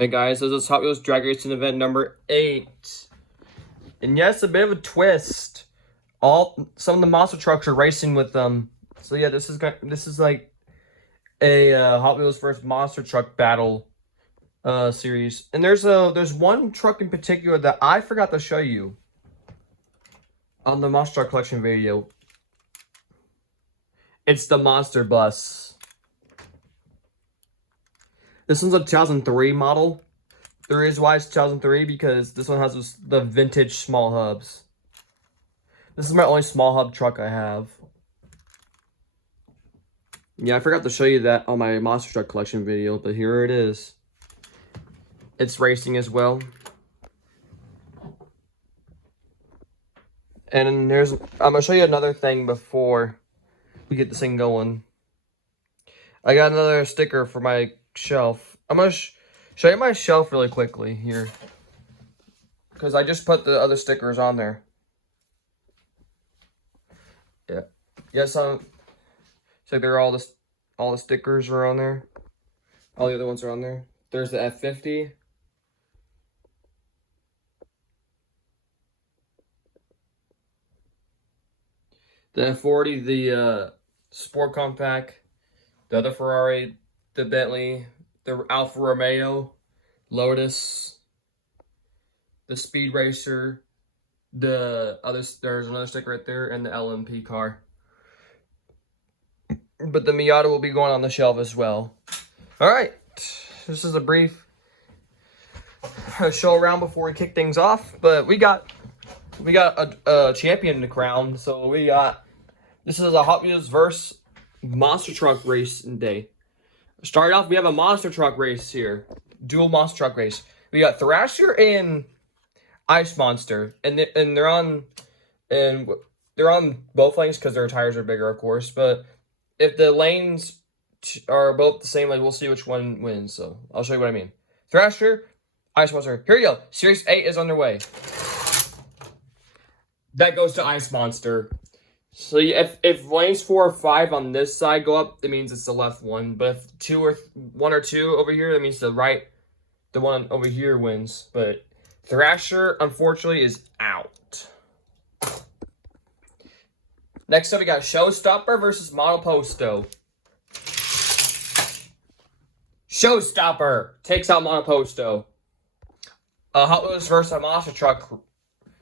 Hey guys, this is Hot Wheels Drag Racing event number 8. And yes, a bit of a twist. Some of the monster trucks are racing with them. So yeah, this is like a Hot Wheels versus monster truck battle series. And there's one truck in particular that I forgot to show you on the monster truck collection video. It's the Monster Bus. This one's a 2003 model. The reason why it's 2003 because this one has the vintage small hubs. This is my only small hub truck I have. Yeah, I forgot to show you that on my monster truck collection video, but here it is. It's racing as well. And I'm gonna show you another thing before we get this thing going. I got another sticker for my shelf. I'm gonna show you my shelf really quickly here, because I just put the other stickers on there. Yeah, yes, so they're all the stickers are on there. All the other ones are on there. There's the F50. The F40, the Sport Compact, the other Ferrari, the Bentley, the Alfa Romeo, Lotus, the Speed Racer, there's another sticker right there, and the LMP car. But the Miata will be going on the shelf as well. Alright, this is a brief show around before we kick things off, but we got a champion to crown. So this is a Hot Wheels versus monster truck race day. Starting off, we have a monster truck race here, dual monster truck race. We got Thrasher and Ice Monster, and they're on both lanes because their tires are bigger, of course. But if the lanes are both the same, like, we'll see which one wins. So I'll show you what I mean. Thrasher, Ice Monster. Here you go. Series 8 is underway. That goes to Ice Monster. So if lanes 4 or 5 on this side go up, that means it's the left one. But if 1 or 2 over here, that means the one over here wins. But Thrasher, unfortunately, is out. Next up, we got Showstopper versus Monoposto. Showstopper takes out Monoposto. Hot Wheels versus a monster truck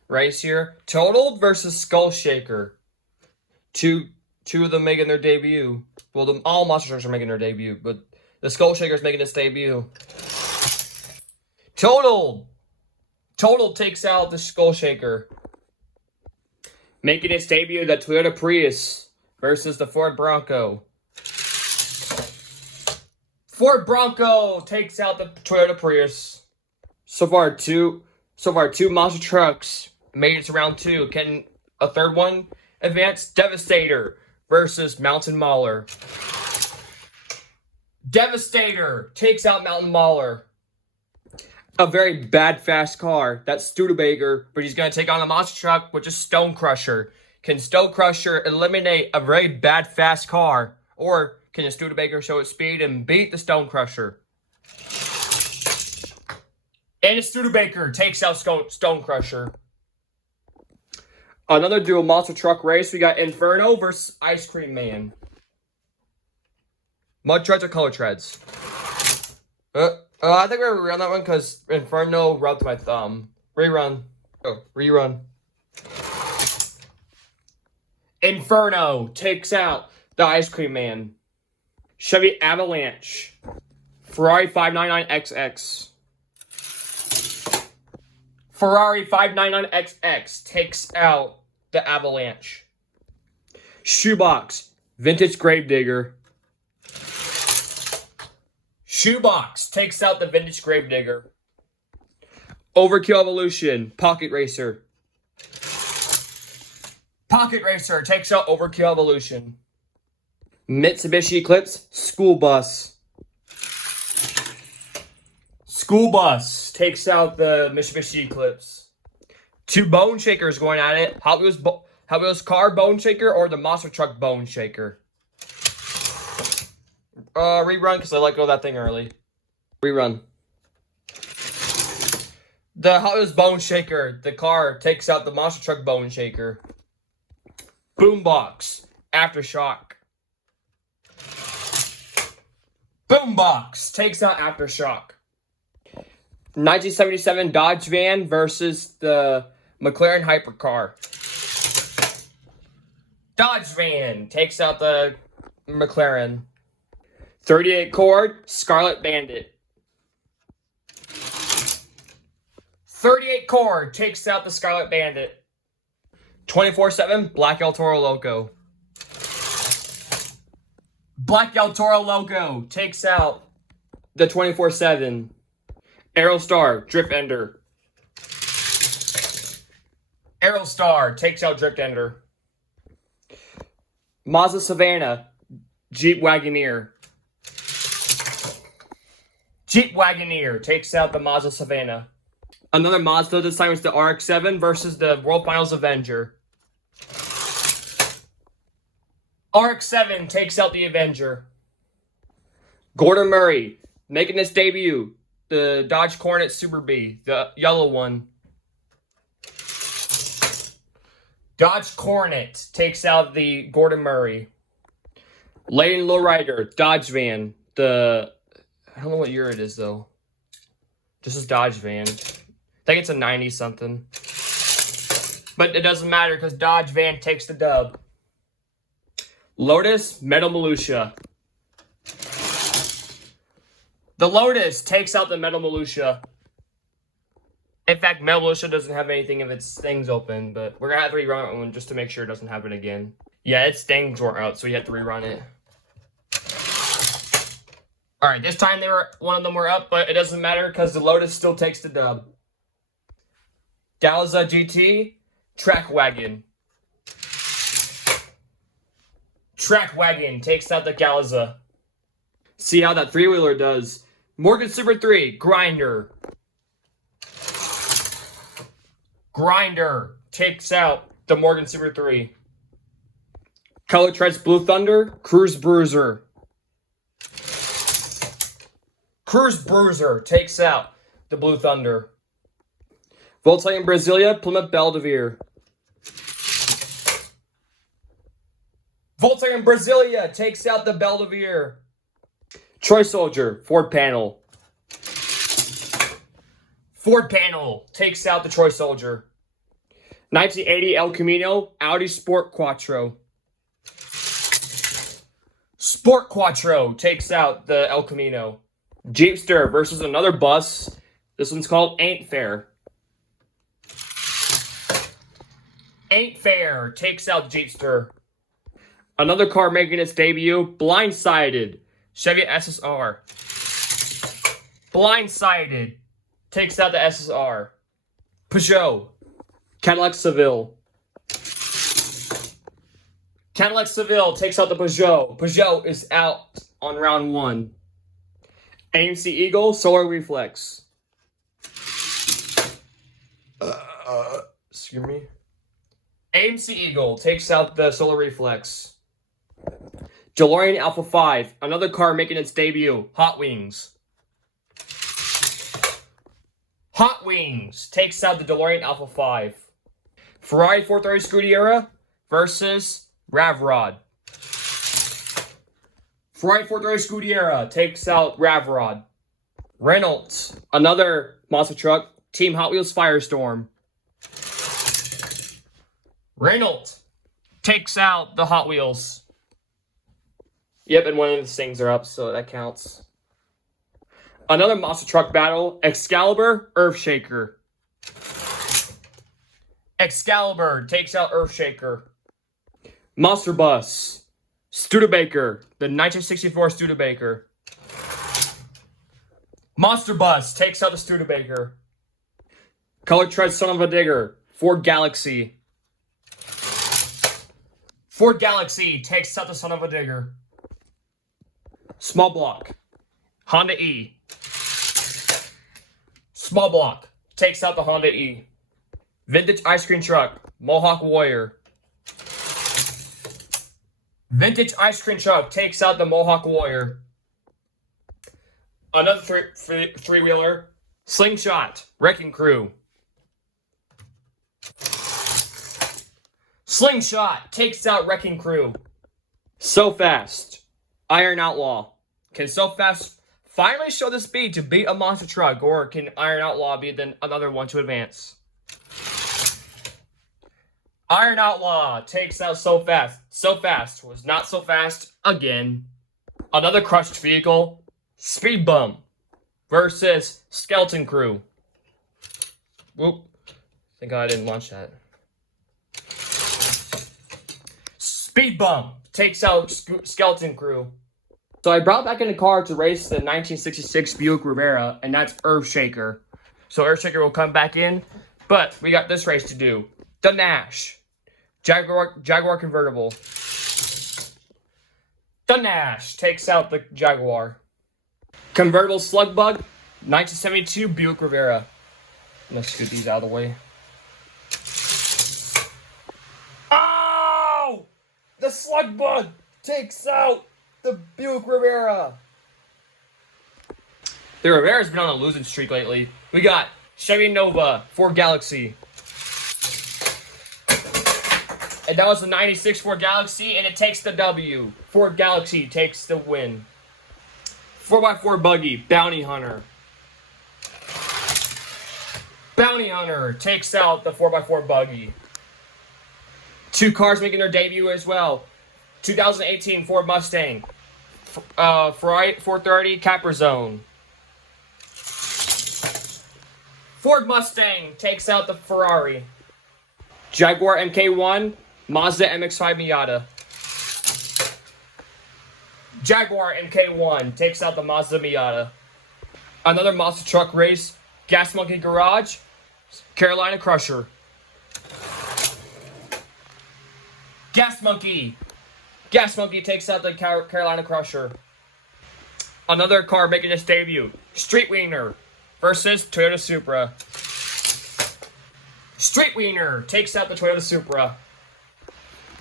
race here. Totaled versus Skull Shaker. Two of them making their debut. Well, all monster trucks are making their debut, but the Skull Shaker is making its debut. Totaled takes out the Skull Shaker. Making its debut, the Toyota Prius versus the Ford Bronco. Ford Bronco takes out the Toyota Prius. So far, two monster trucks made it to round 2. Can a third one advance? Devastator versus Mountain Mauler. Devastator takes out Mountain Mauler. A very bad fast car. That's Studebaker, but he's going to take on a monster truck, which is Stone Crusher. Can Stone Crusher eliminate a very bad fast car? Or can a Studebaker show its speed and beat the Stone Crusher? And a Studebaker takes out Stone Crusher. Another dual monster truck race. We got Inferno versus Ice Cream Man. Mud treads or color treads? I think we're going to rerun that one because Inferno rubbed my thumb. Rerun. Oh, rerun. Inferno takes out the Ice Cream Man. Chevy Avalanche. Ferrari 599XX. Ferrari 599XX takes out the Avalanche. Shoebox. Vintage Gravedigger. Shoebox takes out the Vintage Gravedigger. Overkill Evolution. Pocket Racer. Pocket Racer takes out Overkill Evolution. Mitsubishi Eclipse. School Bus. School Bus takes out the Mitsubishi Eclipse. 2 Bone Shakers going at it. Hot Wheels car Bone Shaker or the monster truck Bone Shaker. Rerun, because I let go of that thing early. Rerun. The Hot Wheels Bone Shaker. The car takes out the monster truck Bone Shaker. Boombox. Aftershock. Boombox takes out Aftershock. 1977 Dodge van versus the McLaren Hypercar. Dodge van takes out the McLaren. 38 Cord Scarlet Bandit. 38 Cord takes out the Scarlet Bandit. 24/7 Black El Toro Loco. Black El Toro Loco takes out the 24/7. Aerostar Drift Ender. Aerostar takes out Drift Ender. Mazda Savannah Jeep Wagoneer. Jeep Wagoneer takes out the Mazda Savannah. Another Mazda, this time it's the RX-7 versus the World Finals Avenger. RX-7 takes out the Avenger. Gordon Murray making his debut. The Dodge Coronet Super B, the yellow one. Dodge Coronet takes out the Gordon Murray. Layton Lowrider, Dodge van. I don't know what year it is though. This is Dodge van. I think it's a 90 something. But it doesn't matter because Dodge van takes the dub. Lotus Metal Militia. The Lotus takes out the Metal Militia. In fact, Metal Militia doesn't have anything of its things open, but we're gonna have to rerun it one just to make sure it doesn't happen again. Yeah, its things were out, so we had to rerun it. Alright, this time one of them were up, but it doesn't matter because the Lotus still takes the dub. Galza GT, Track Wagon. Track Wagon takes out the Galza. See how that three-wheeler does. Morgan Super 3, Grinder. Grinder takes out the Morgan Super 3. Color Treads Blue Thunder, Cruise Bruiser. Cruise Bruiser takes out the Blue Thunder. Volkswagen Brasilia, Plymouth Belvedere. Volkswagen Brasilia takes out the Belvedere. Troy Soldier, Ford Panel. Ford Panel takes out the Troy Soldier. 1980 El Camino, Audi Sport Quattro. Sport Quattro takes out the El Camino. Jeepster versus another bus. This one's called Ain't Fair. Ain't Fair takes out Jeepster. Another car making its debut, Blindsided, Chevy SSR. Blindsided takes out the SSR. Peugeot, Cadillac Seville. Cadillac Seville takes out the Peugeot. Peugeot is out on round one. AMC Eagle, Solar Reflex. Excuse me. AMC Eagle takes out the Solar Reflex. DeLorean Alpha 5, another car making its debut, Hot Wings. Hot Wings takes out the DeLorean Alpha 5. Ferrari 430 Scuderia versus Ravrod. Ferrari 430 Scuderia takes out Ravrod. Reynolds, another monster truck, Team Hot Wheels Firestorm. Reynolds takes out the Hot Wheels. Yep, and one of the things are up, so that counts. Another monster truck battle, Excalibur, Earthshaker. Excalibur takes out Earthshaker. Monster Bus, Studebaker, the 1964 Studebaker. Monster Bus takes out the Studebaker. Color Tread Son of a Digger, Ford Galaxy. Ford Galaxy takes out the Son of a Digger. Small Block, Honda E. Small Block takes out the Honda E. Vintage Ice Cream Truck, Mohawk Warrior. Vintage Ice Cream Truck takes out the Mohawk Warrior. Another three-wheeler, Slingshot, Wrecking Crew. Slingshot takes out Wrecking Crew. So Fast, Iron Outlaw. Can So Fast finally show the speed to beat a monster truck, or can Iron Outlaw be then another one to advance? Iron Outlaw takes out So Fast. So Fast was not so fast again. Another crushed vehicle, Speed Bump versus Skeleton Crew. Whoop. Thank God I didn't launch that. Speed Bump takes out Skeleton Crew. So I brought back in a car to race the 1966 Buick Rivera, and that's Earthshaker. So Earthshaker will come back in, but we got this race to do. The Nash, Jaguar convertible. The Nash takes out the Jaguar. Convertible Slug Bug, 1972 Buick Rivera. Let's scoot these out of the way. Oh! The Slug Bug takes out the Buick Rivera. The Rivera's been on a losing streak lately. We got Chevy Nova, Ford Galaxy. And that was the 96 Ford Galaxy, and it takes the W. Ford Galaxy takes the win. 4x4 Buggy, Bounty Hunter. Bounty Hunter takes out the 4x4 Buggy. Two cars making their debut as well. 2018 Ford Mustang. Ferrari 430 Capra Zone. Ford Mustang takes out the Ferrari. Jaguar MK1, Mazda MX-5 Miata. Jaguar MK1 takes out the Mazda Miata. Another monster truck race, Gas Monkey Garage, Carolina Crusher. Gas Monkey takes out the Carolina Crusher. Another car making its debut, Street Wiener versus Toyota Supra. Street Wiener takes out the Toyota Supra.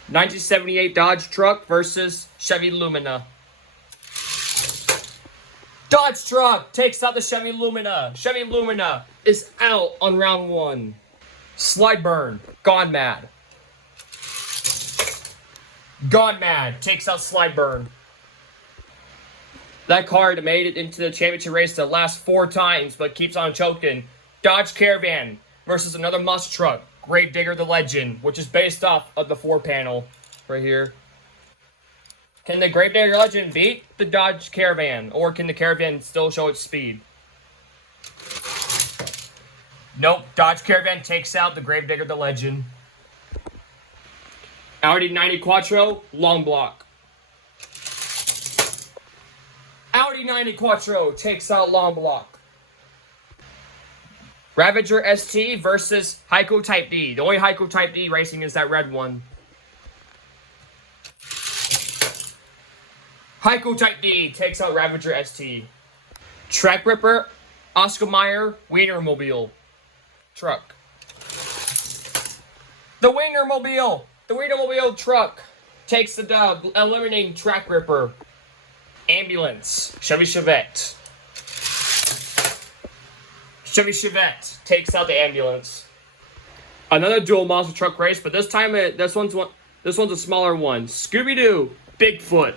1978 Dodge Truck versus Chevy Lumina. Dodge Truck takes out the Chevy Lumina. Chevy Lumina is out on round one. Slide Burn, Gone Mad. Gone Mad takes out Slide Burn. That car made it into the championship race the last 4 times, but keeps on choking. Dodge Caravan versus another monster truck, Gravedigger the Legend, which is based off of the 4-panel right here. Can the Gravedigger Legend beat the Dodge Caravan, or can the Caravan still show its speed? Nope, Dodge Caravan takes out the Gravedigger the Legend. Audi 90 Quattro, Long Block. Audi 90 Quattro takes out Long Block. Ravager ST versus Heiko Type D. The only Heiko Type D racing is that red one. Heiko Type D takes out Ravager ST. Track Ripper, Oscar Mayer, Wienermobile. Truck. The Wienermobile truck takes the dub, eliminating Track Ripper. Ambulance, Chevy Chevette. Chevy Chevette takes out the ambulance. Another dual monster truck race, but this time this one's a smaller one. Scooby-Doo, Bigfoot.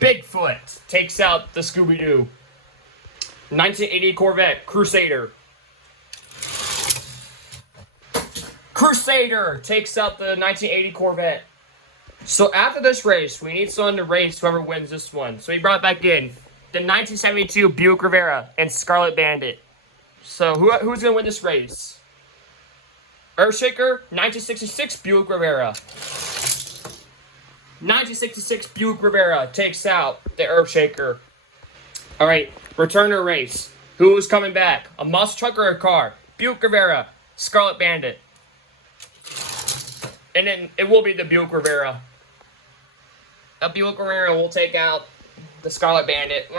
Bigfoot takes out the Scooby-Doo. 1980 Corvette, Crusader. Crusader takes out the 1980 Corvette. So after this race, we need someone to race whoever wins this one. So we brought back in the 1972 Buick Rivera and Scarlet Bandit. So who's going to win this race? Earthshaker, 1966 Buick Rivera. 1966 Buick Rivera takes out the Earthshaker. Alright, return to race. Who is coming back? A monster truck or a car? Buick Rivera, Scarlet Bandit. And then it will be the Buick Rivera. A Buick Rivera will take out the Scarlet Bandit.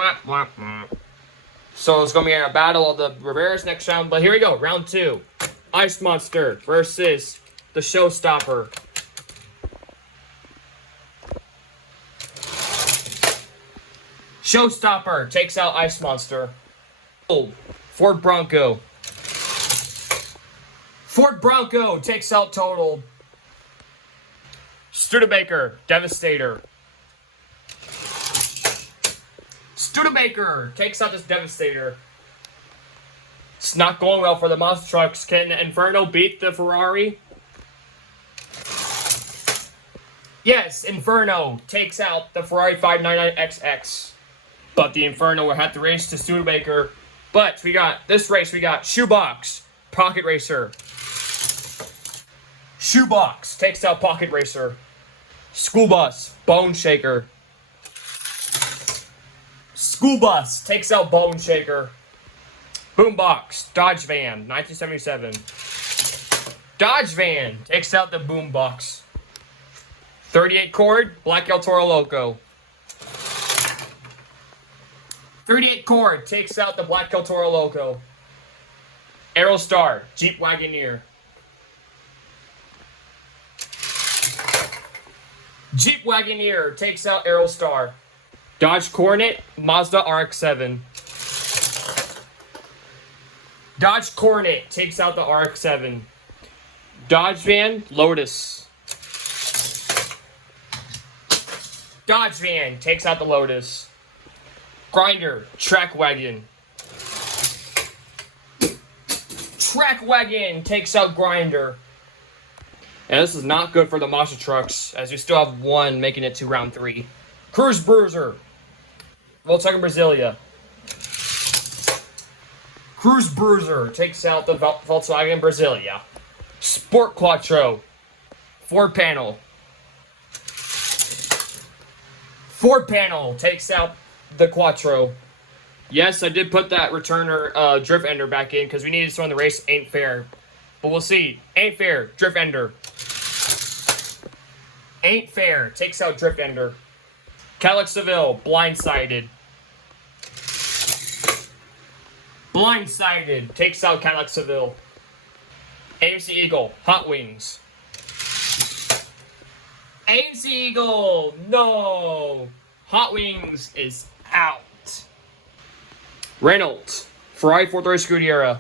So it's going to be a battle of the Riveras next round. But here we go, round 2. Ice Monster versus the Showstopper. Showstopper takes out Ice Monster. Oh, Ford Bronco. Ford Bronco takes out Total. Studebaker, Devastator. Studebaker takes out this Devastator. It's not going well for the monster trucks. Can Inferno beat the Ferrari? Yes, Inferno takes out the Ferrari 599XX. But the Inferno will have to race to Studebaker. But we got this race, we got Shoebox, Pocket Racer. Shoebox takes out Pocket Racer. School Bus, Bone Shaker. School Bus takes out Bone Shaker. Boombox, Dodge Van, 1977. Dodge Van takes out the Boombox. 38 Cord, Black El Toro Loco. 38 Cord takes out the Black El Toro Loco. Aerostar, Jeep Wagoneer. Jeep Wagoneer takes out Aerostar. Dodge Coronet, Mazda RX-7. Dodge Coronet takes out the RX-7. Dodge Van, Lotus. Dodge Van takes out the Lotus. Grinder, Track Wagon. Track Wagon takes out Grinder. And this is not good for the monster trucks, as we still have one making it to round 3. Cruise Bruiser, Volkswagen Brasilia. Cruise Bruiser takes out the Volkswagen Brasilia. Sport Quattro, Ford Panel. Ford Panel takes out the Quattro. Yes, I did put that returner drift ender back in because we needed someone in the race. Ain't fair. But we'll see. Ain't fair. Drift ender. Ain't fair. Takes out drift ender. Cadillac Seville. Blindsided. Blindsided. Takes out Cadillac Seville. AMC Eagle. Hot Wings. AMC Eagle. No. Hot Wings is out. Reynolds, Ferrari 430 Scuderia.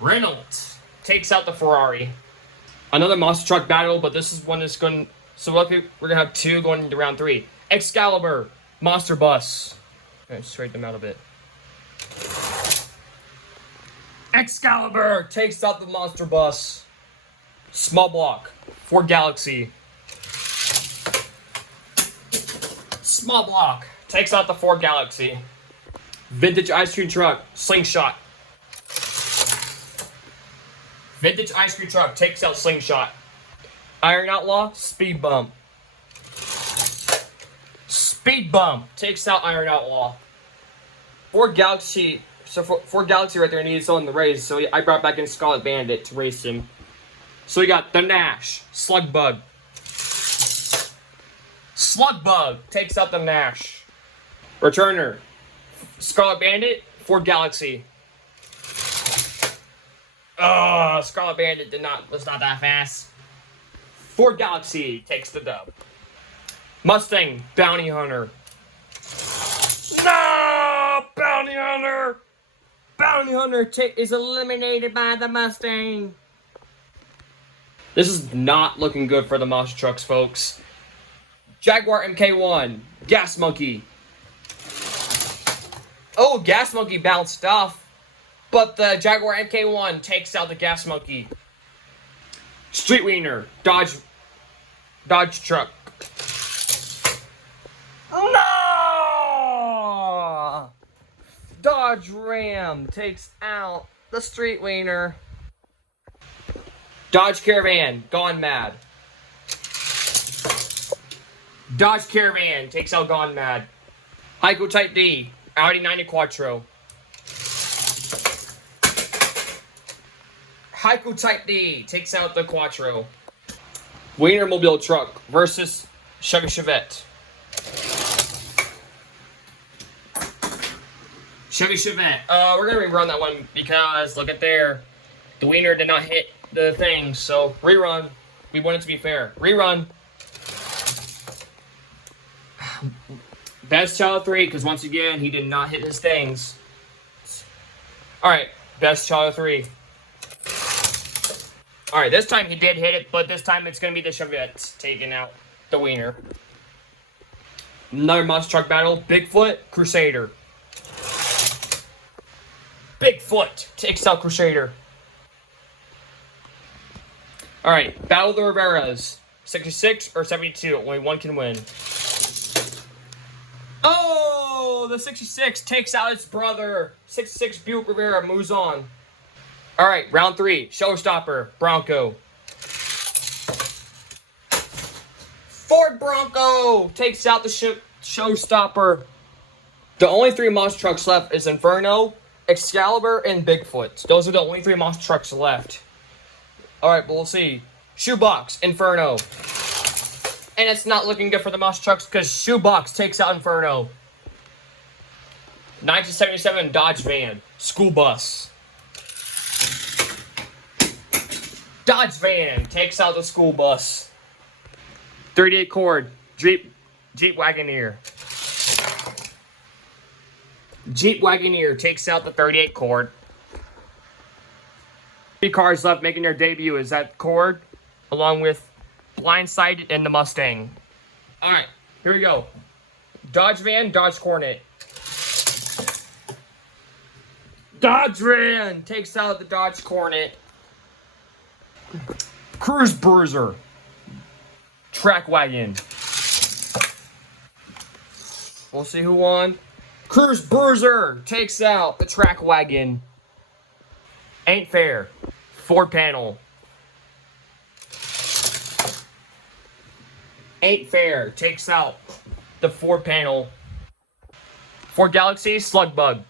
Reynolds takes out the Ferrari. Another monster truck battle, but this is one that's going. So luckily, we're gonna have 2 going into round 3. Excalibur, Monster Bus. Okay, straighten them out a bit. Excalibur takes out the Monster Bus. Small Block, Ford Galaxy. Small Block takes out the Ford Galaxy. Vintage Ice Cream Truck, Slingshot. Vintage Ice Cream Truck takes out Slingshot. Iron Outlaw, Speed Bump. Speed Bump takes out Iron Outlaw. Ford Galaxy, so Ford Galaxy right there needed someone to race, so I brought back in Scarlet Bandit to race him. So we got the Nash, Slug Bug. Slug Bug takes out the Nash. Returner, Scarlet Bandit, Ford Galaxy. Scarlet Bandit was not that fast. Ford Galaxy takes the dub. Mustang, Bounty Hunter. No! Bounty Hunter! Bounty Hunter is eliminated by the Mustang. This is not looking good for the monster trucks, folks. Jaguar MK1, Gas Monkey. Oh, Gas Monkey bounced off, but the Jaguar MK1 takes out the Gas Monkey. Street Wiener, Dodge Truck. No! Dodge Ram takes out the Street Wiener. Dodge Caravan, Gone Mad. Dodge Caravan takes out Gone Mad. Heiko Type D, Audi 90 Quattro. Heiko Type D takes out the Quattro. Wienermobile Truck versus Chevy Chevette. Chevy Chevette. We're gonna rerun that one because look at there. The Wiener did not hit the thing, so rerun. We want it to be fair. Rerun. Best child of 3, because once again, he did not hit his things. Alright, best child of 3. Alright, this time he did hit it, but this time it's going to be the Chevette taking out the wiener. Another monster truck battle. Bigfoot, Crusader. Bigfoot takes out Crusader. Alright, Battle of the Riveras. 66 or 72, only one can win. Oh, the 66 takes out its brother. 66 Buick Rivera moves on. Alright, round 3. Showstopper, Bronco. Ford Bronco takes out the Showstopper. The only 3 monster trucks left is Inferno, Excalibur, and Bigfoot. Those are the only 3 monster trucks left. Alright, but we'll see. Shoebox, Inferno. And it's not looking good for the monster trucks because Shoebox takes out Inferno. 1977 Dodge Van, School Bus. Dodge Van takes out the school bus. 38 Cord, Jeep Wagoneer. Jeep Wagoneer takes out the 38 Cord. 3 cars left making their debut is that Cord, along with Blindsided and the Mustang. Alright, here we go. Dodge Van, Dodge Coronet. Dodge Van takes out the Dodge Coronet. Cruise Bruiser. Track Wagon. We'll see who won. Cruise Bruiser takes out the Track Wagon. Ain't Fair. Ford Panel. Ain't Fair takes out the Ford Panel. Ford Galaxy, Slug Bug.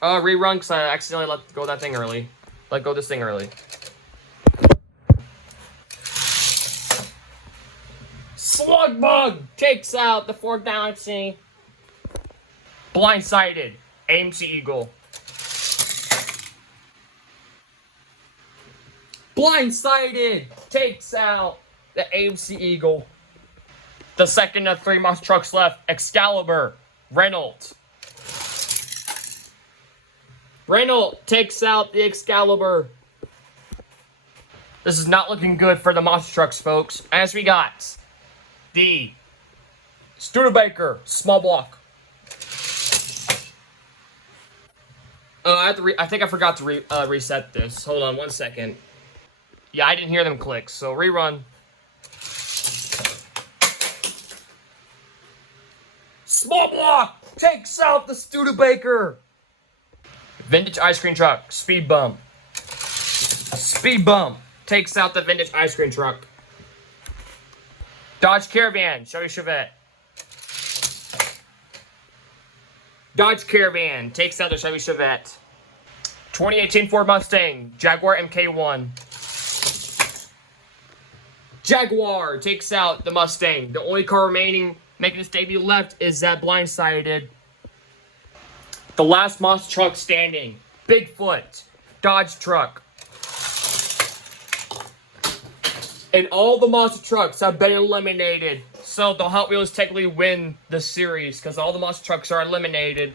Rerun because I accidentally let go that thing early. Let go this thing early. Slug Bug takes out the Ford Galaxy. Blindsided, AMC Eagle. Blindsided takes out the AMC Eagle. The second of 3 monster trucks left, Excalibur, Renault. Renault takes out the Excalibur. This is not looking good for the monster trucks, folks. As we got the Studebaker, small block. I think I forgot to reset this. Hold on 1 second. Yeah, I didn't hear them click, so rerun. Small block takes out the Studebaker. Vintage ice cream truck, Speed Bump. Speed Bump takes out the vintage ice cream truck. Dodge Caravan, Chevy Chevette. Dodge Caravan takes out the Chevy Chevette. 2018 Ford Mustang, Jaguar MK1. Jaguar takes out the Mustang. The only car remaining making its debut left is that Blindsided. The last monster truck standing, Bigfoot, Dodge truck. And all the monster trucks have been eliminated. So the Hot Wheels technically win the series because all the monster trucks are eliminated.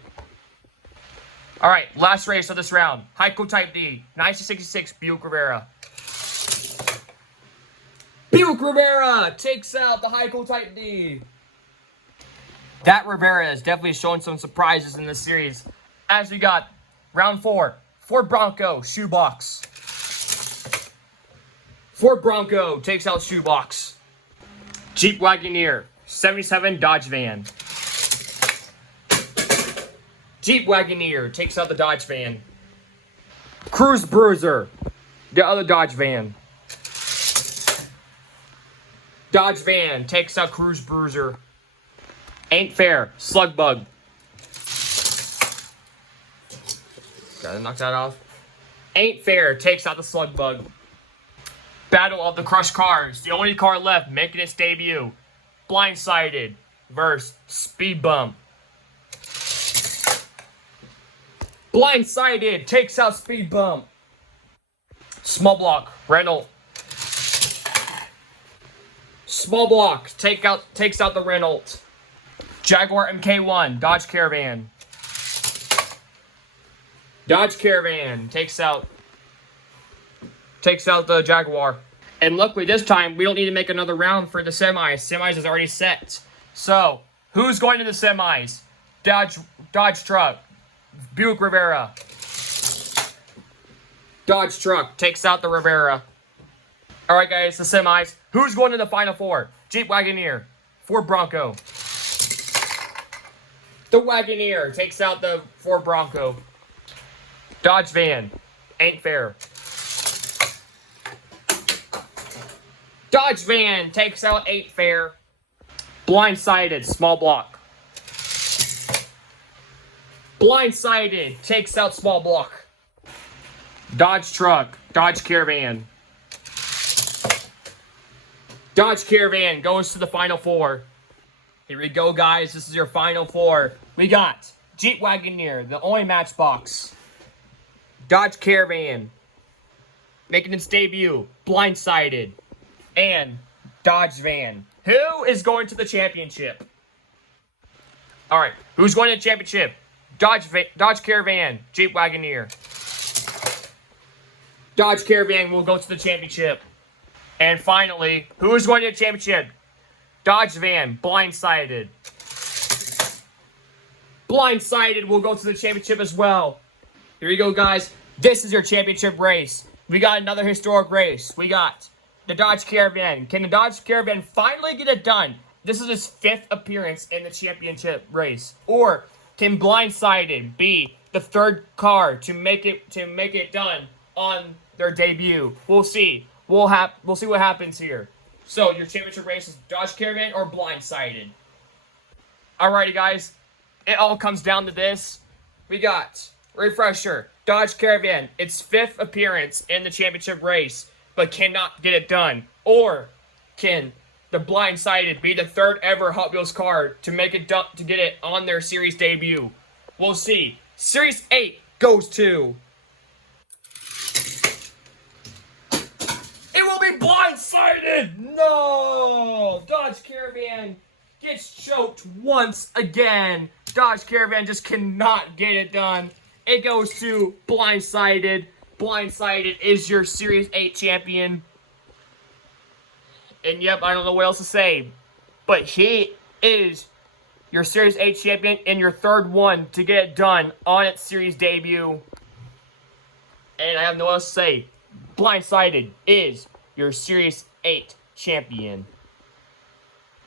Alright, last race of this round. Heiko Type D, 1966 Buick Rivera. Buick Rivera takes out the Heiko Type D. That Rivera is definitely showing some surprises in this series. As we got round 4, Ford Bronco, Shoebox. Ford Bronco takes out Shoebox. Jeep Wagoneer, 77 Dodge Van. Jeep Wagoneer takes out the Dodge Van. Cruise Bruiser, the other Dodge Van. Dodge Van takes out Cruise Bruiser. Ain't Fair, Slug Bug. Gotta knock that off. Ain't Fair takes out the Slug Bug. Battle of the Crushed Cars. The only car left making its debut. Blindsided versus Speed Bump. Blindsided takes out Speed Bump. Small block, Renault. Small block takes out the Renault. Jaguar MK1, Dodge Caravan. Dodge Caravan takes out the Jaguar. And luckily this time, we don't need to make another round for the semis. Semis is already set. So, who's going to the semis? Dodge Truck, Buick Rivera. Dodge Truck takes out the Rivera. Alright guys, the semis. Who's going to the Final Four? Jeep Wagoneer, Ford Bronco. The Wagoneer takes out the Ford Bronco. Dodge Van, ain't fair. Dodge Van takes out Ain't Fair. Blindsided, small block. Blindsided takes out small block. Dodge Truck, Dodge Caravan. Dodge Caravan goes to the Final Four. Here we go, guys. This is your Final Four. We got Jeep Wagoneer, the only Matchbox. Dodge Caravan, making its debut, Blindsided. And Dodge Van. Who is going to the championship? Alright, who's going to the championship? Dodge Caravan, Jeep Wagoneer. Dodge Caravan will go to the championship. And finally, who is going to the championship? Dodge Van, Blindsided. Blindsided will go to the championship as well. Here you go, guys. This is your championship race. We got another historic race. We got the Dodge Caravan. Can the Dodge Caravan finally get it done? This is his 5th appearance in the championship race. Or can Blindsided be the 3rd car to make it done on their debut? We'll see. We'll see what happens here. So your championship race is Dodge Caravan or Blindsided. Alrighty, guys. It all comes down to this. We got refresher, Dodge Caravan, its 5th appearance in the championship race, but cannot get it done. Or can the Blindsided be the 3rd ever Hot Wheels car to make it to get it on their series debut? We'll see. Series 8 goes to... It will be Blindsided! No! Dodge Caravan gets choked once again. Dodge Caravan just cannot get it done. It goes to Blindsided. Blindsided is your Series 8 champion. And yep, I don't know what else to say. But he is your Series 8 champion and your 3rd one to get it done on its series debut. And I have no else to say. Blindsided is your Series 8 champion.